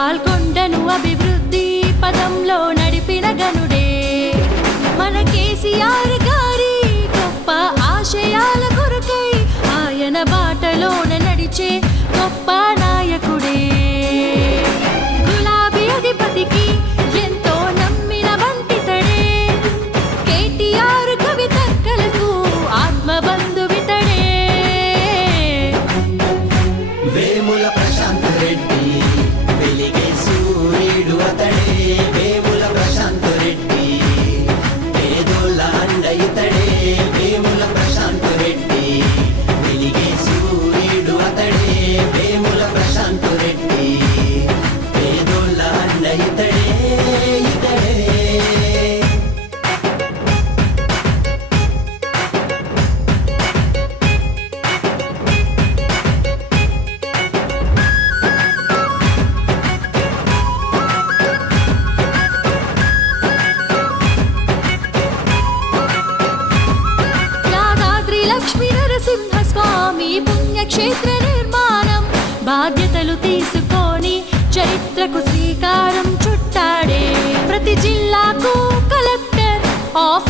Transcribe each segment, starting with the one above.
పాల్కొండను అభివృద్ధి పదంలో నడిపిన గనుడే. మన కేసీఆర్ గారి గొప్ప ఆశయాల కొరకై ఆయన బాటలోన నడిచే గొప్ప క్షేత్ర నిర్మాణం బాధ్యతలు తీసుకొని చరిత్రకు శ్రీకారం చుట్టాడే ప్రతి జిల్లాకు కలెక్టర్ ఆఫ్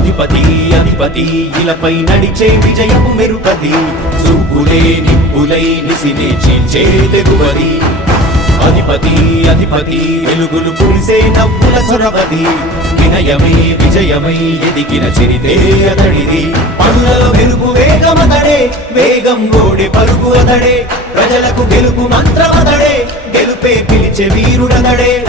అధిపతి అధిపతి ఇలపై నడిచే విజయము మెరుపది. చూపులే నిప్పులై నిసినే చీల్చే తెగువది. అధిపతి అధిపతి వెలుగులు పులిసే నవ్వుల చొరవది. వినయమే విజయమై ఎదిగిన చరితే అతడిది. పనులలో వెలుగు వేగమతడే వేగం గోడె పరుగు అతడే. ప్రజలకు గెలుపు మంత్రమతడే గెలుపే పిలిచే వీరుడతడే.